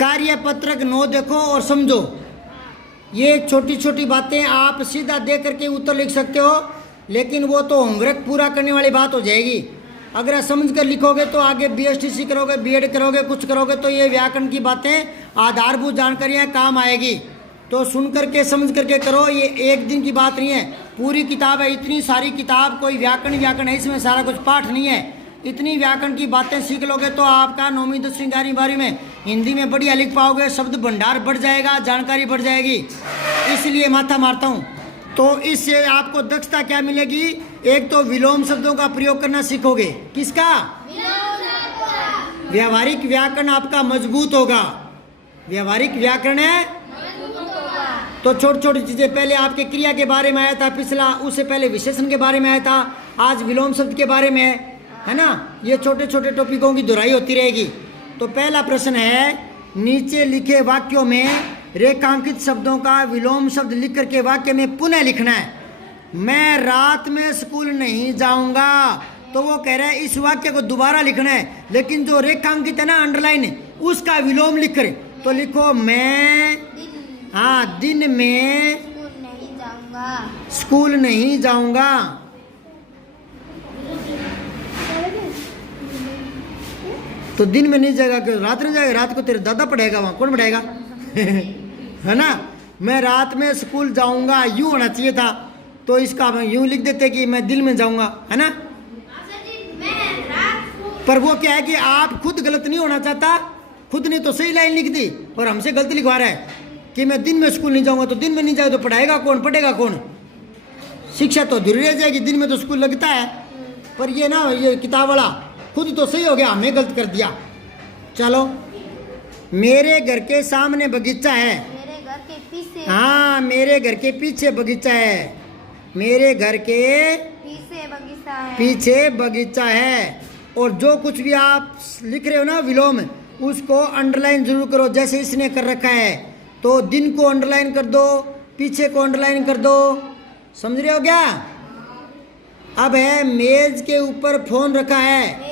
कार्यपत्रक 9 देखो और समझो। ये छोटी छोटी बातें आप सीधा देख करके उत्तर लिख सकते हो, लेकिन वो तो होमवर्क पूरा करने वाली बात हो जाएगी। अगर आप समझ कर लिखोगे तो आगे BSTC करोगे, B.Ed करोगे, कुछ करोगे तो ये व्याकरण की बातें आधारभूत जानकारियाँ काम आएगी। तो सुन करके समझ करके करो, ये एक दिन की बात नहीं है, पूरी किताब है। इतनी सारी किताब, कोई व्याकरण है इसमें, सारा कुछ पाठ नहीं है। इतनी व्याकरण की बातें सीख लोगे तो आपका 9वीं 10वीं 11वीं 12वीं में हिंदी में बढ़िया लिख पाओगे, शब्द भंडार बढ़ जाएगा, जानकारी बढ़ जाएगी। इसलिए माथा मारता हूँ। तो इससे आपको दक्षता क्या मिलेगी? एक तो विलोम शब्दों का प्रयोग करना सीखोगे। किसका? व्यावहारिक व्याकरण आपका मजबूत होगा। व्यावहारिक व्याकरण है तो छोटी छोटी चीजें, पहले आपके क्रिया के बारे में आया था पिछला, उससे पहले विशेषण के बारे में आया था, आज विलोम शब्द के बारे में है ना। ये छोटे छोटे टॉपिकों की दोहराई होती रहेगी। तो पहला प्रश्न है, नीचे लिखे वाक्यों में रेखांकित शब्दों का विलोम शब्द लिख करके वाक्य में पुनः लिखना है। मैं रात में स्कूल नहीं जाऊंगा, तो वो कह रहा है इस वाक्य को दोबारा लिखना है, लेकिन जो रेखांकित है ना, अंडरलाइन, उसका विलोम लिख कर तो लिखो मैं दिन में स्कूल नहीं जाऊंगा। तो दिन में नहीं जाएगा, रात में जाएगा। रात को तेरे दादा पढ़ाएगा, वहां कौन पढ़ाएगा? है ना। मैं रात में स्कूल जाऊंगा यूं होना चाहिए था, तो इसका हम यूं लिख देते कि मैं दिल में जाऊंगा, है ना। पर वो क्या है कि आप खुद गलत नहीं होना चाहता, खुद ने तो सही लाइन लिख दी और हमसे गलती लिखवा रहा है कि मैं दिन में स्कूल नहीं जाऊंगा। तो दिन में नहीं जाए तो पढ़ाएगा कौन, पढ़ेगा कौन? शिक्षा तो अधूरी रह जाएगी। दिन में तो स्कूल लगता है, पर ये ना, ये किताब वाला खुद तो सही हो गया, हमें गलत कर दिया। चलो, मेरे घर के सामने बगीचा है। मेरे घर के पीछे। हाँ, मेरे घर के पीछे बगीचा है। मेरे घर के पीछे बगीचा है। पीछे बगीचा है। और जो कुछ भी आप लिख रहे हो ना विलोम, उसको अंडरलाइन जरूर करो, जैसे इसने कर रखा है। तो दिन को अंडरलाइन कर दो, पीछे को अंडरलाइन कर दो। समझ रहे हो क्या? अब है, मेज के ऊपर फोन रखा है।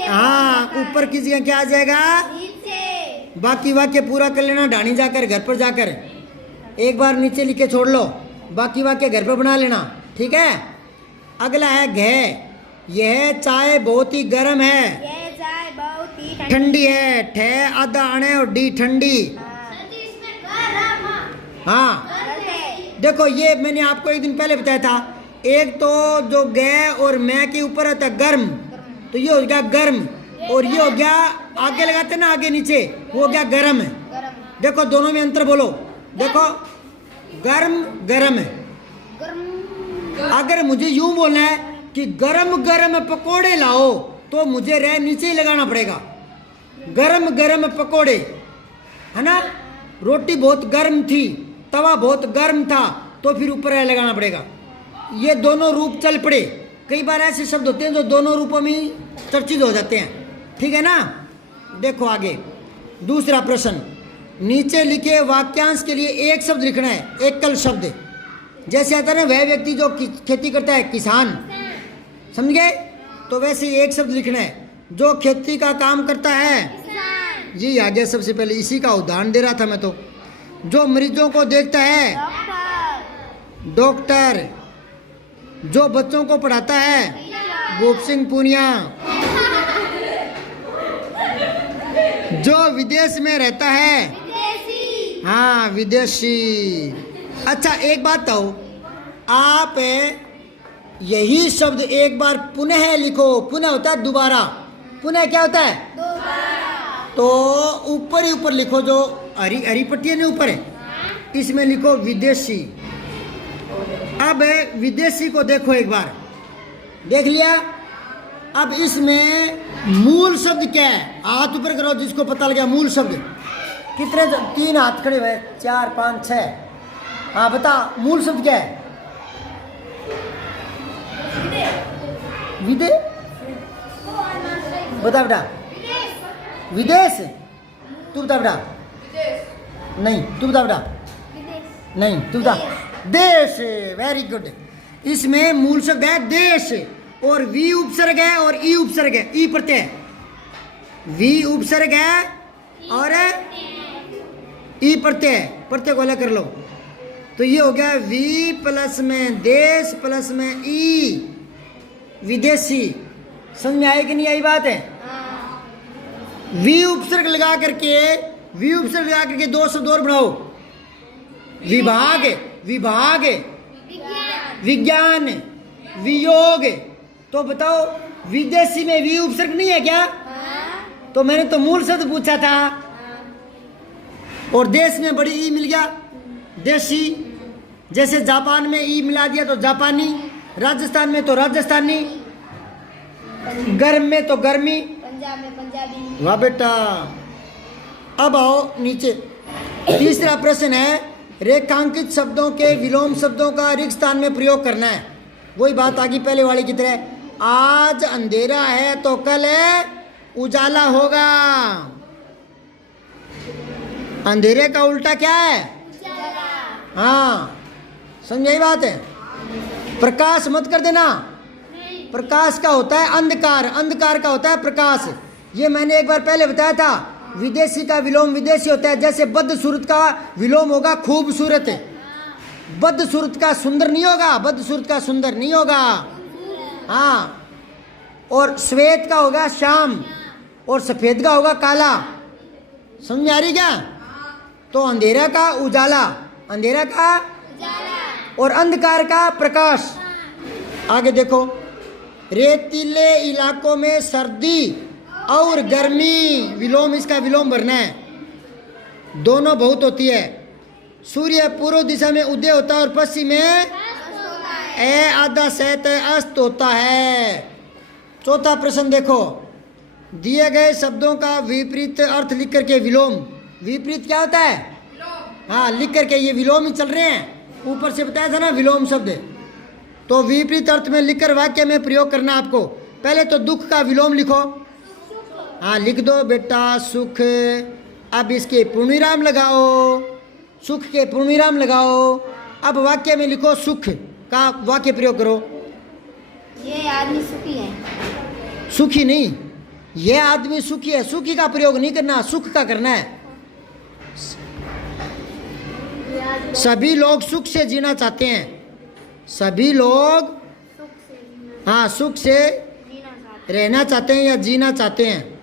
हाँ, ऊपर की जगह क्या आ जाएगा? नीचे। बाकी वाक्य पूरा कर लेना ढाणी जाकर, घर पर जाकर एक बार नीचे लिखे छोड़ लो, बाकी वाक्य घर पर बना लेना, ठीक है। अगला है घे। यह चाय बहुत ही गर्म है। यह चाय बहुत ही ठंडी है। ठे आधा अणे और डी ठंडी। हाँ, देखो ये मैंने आपको एक दिन पहले बताया था। एक तो जो गे और मैं के ऊपर आता गर्म, तो ये हो गया गर्म, और ये हो गया आगे लगाते ना, आगे नीचे, वो हो गया गर्म। देखो दोनों में अंतर बोलो। देखो, गर्म गरम है। अगर मुझे यूं बोलना है कि गरम गरम पकोड़े लाओ, तो मुझे रे नीचे ही लगाना पड़ेगा। गरम गरम पकोड़े, है ना। रोटी बहुत गर्म थी, तवा बहुत गर्म था, तो फिर ऊपर रे लगाना पड़ेगा। ये दोनों रूप चल पड़े। कई बार ऐसे शब्द होते हैं जो दोनों रूपों में चर्चित हो जाते हैं, ठीक है ना। देखो आगे दूसरा प्रश्न, नीचे लिखे वाक्यांश के लिए एक शब्द लिखना है, एकल शब्द। जैसे आता है ना, वह व्यक्ति जो खेती करता है, किसान, समझ गए। तो वैसे ही एक शब्द लिखना है, जो खेती का काम करता है। जी आगे सबसे पहले इसी का उदाहरण दे रहा था मैं तो। जो मरीजों को देखता है, डॉक्टर। जो बच्चों को पढ़ाता है, गोप सिंह पूनिया। जो विदेश में रहता है, हाँ विदेशी। अच्छा एक बात बताओ, आप यही शब्द एक बार पुनः लिखो। पुनः होता है दोबारा, पुनः क्या होता है? दोबारा। तो ऊपर ही ऊपर लिखो, जो हरी हरी पट्टी है ना ऊपर है, इसमें लिखो विदेशी। अब विदेशी को देखो एक बार, देख लिया। अब इसमें मूल शब्द क्या है? हाथ ऊपर करो जिसको पता लगा मूल शब्द। कितने? 3 हाथ खड़े हुए, 4 5 6। हाँ बता, मूल शब्द क्या है? विदे बता बेटा। विदेश। तू बता बेटा। नहीं तू बता बेटा। नहीं तू बता। देश। Very good. इसमें मूल शब्द है देश, और वी उपसर्ग है और ई उपसर्ग है। ई प्रत्यय, वी उपसर्ग है और ई प्रत्यय, प्रत्यय को अलग कर लो। तो ये हो गया वी प्लस में देश प्लस में ई, विदेशी। समझ में आई कि नहीं आई बात है? वी उपसर्ग लगा करके, वी उपसर्ग लगा करके दो शब्द और बढ़ाओ। विभाग, विभाग, विज्ञान, वियोग। तो बताओ विदेशी में वी उपसर्ग नहीं है क्या? तो मैंने तो मूल शब्द पूछा था। और देश में बड़ी ई मिल गया, देशी। जैसे जापान में ई मिला दिया तो जापानी, राजस्थान में तो राजस्थानी, गर्म में तो गर्मी, पंजाब में पंजाबी। वाह बेटा। अब आओ नीचे। तीसरा प्रश्न है, रेखांकित शब्दों के विलोम शब्दों का रिक्त स्थान में प्रयोग करना है। वही बात आ गई पहले वाली की तरह। आज अंधेरा है तो कल उजाला होगा। अंधेरे का उल्टा क्या है? हाँ, समझ आई बात है? प्रकाश मत कर देना। प्रकाश का होता है अंधकार, अंधकार का होता है प्रकाश। ये मैंने एक बार पहले बताया था। विदेशी का विलोम विदेशी होता है। जैसे बदसूरत का विलोम होगा खूबसूरत, बदसूरत का सुंदर नहीं होगा, बदसूरत का सुंदर नहीं होगा। हाँ, और श्वेत का होगा श्याम, और सफेद का होगा काला। समझ में आ रही क्या? तो अंधेरा का उजाला, अंधेरा का और अंधकार का प्रकाश। आगे देखो, रेतीले इलाकों में सर्दी और गर्मी, विलोम, इसका विलोम भरना है। दोनों बहुत होती है। सूर्य पूर्व दिशा में उदय होता है और पश्चिम में ए आधा सहत अस्त होता है। चौथा प्रश्न देखो, दिए गए शब्दों का विपरीत अर्थ लिख करके विलोम। विपरीत क्या होता है? हाँ, लिख करके, ये विलोम ही चल रहे हैं। ऊपर से बताया था ना विलोम शब्द। तो विपरीत अर्थ में लिखकर वाक्य में प्रयोग करना आपको। पहले तो दुख का विलोम लिखो। हाँ, लिख दो बेटा, सुख। अब इसके पूर्णविराम लगाओ, सुख के पूर्णविराम लगाओ। अब वाक्य में लिखो, सुख का वाक्य प्रयोग करो। ये आदमी सुखी है। सुखी नहीं, ये आदमी सुखी है। सुखी का प्रयोग नहीं करना, सुख का करना है। सभी लोग सुख से जीना चाहते हैं। सभी लोग हाँ सुख से रहना चाहते हैं या जीना चाहते हैं।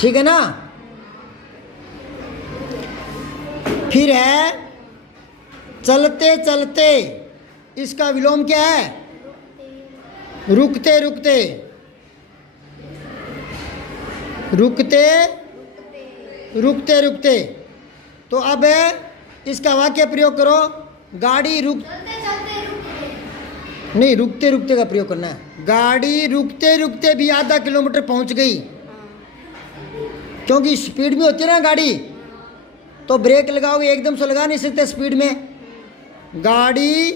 ठीक है ना? फिर है चलते चलते, इसका विलोम क्या है? रुकते रुकते, रुकते रुकते रुकते। तो अब इसका वाक्य प्रयोग करो। गाड़ी रुक नहीं, रुकते रुकते का प्रयोग करना है। गाड़ी रुकते रुकते भी आधा किलोमीटर पहुंच गई। क्योंकि स्पीड में होती है ना गाड़ी, तो ब्रेक लगाओगे, एकदम से लगा नहीं सकते स्पीड में। गाड़ी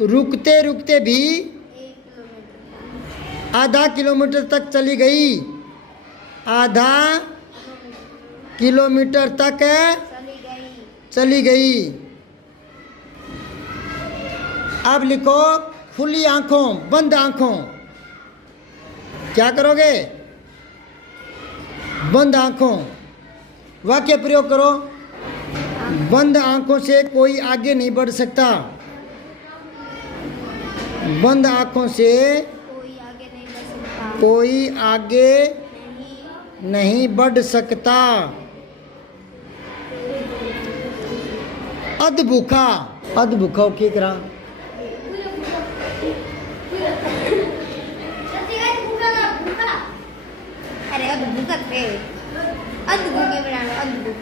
रुकते रुकते भी आधा किलोमीटर तक चली गई। आधा किलोमीटर तक चली गई। अब लिखो, खुली आंखों बंद आंखों। क्या करोगे? बंद आंखों। वाक्य प्रयोग करो। बंद आंखों से कोई आगे नहीं बढ़ सकता। बंद आंखों से कोई आगे नहीं बढ़ सकता। कोई आगे नहीं बढ़ सकता। अधभूखा, अधभूखा के करा। अरे अद्भुत है, अद्भुत के बनाना अद्भुत।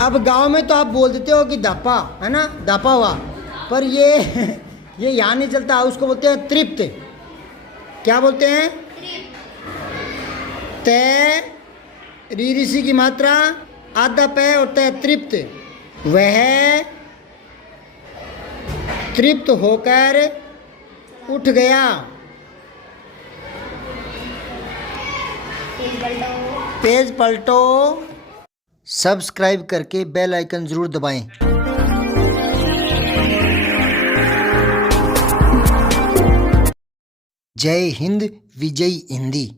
अब गांव में तो आप बोल देते हो कि धापा, है ना, धापा हुआ। पर ये यहाँ नहीं चलता। उसको बोलते हैं तृप्त। क्या बोलते हैं? तय, री ऋषि की मात्रा, आधा पे और तय तृप्त। वह तृप्त होकर उठ गया। पेज पलटो। सब्सक्राइब करके बेल आइकन ज़रूर दबाएं। जय हिंद विजय हिंदी।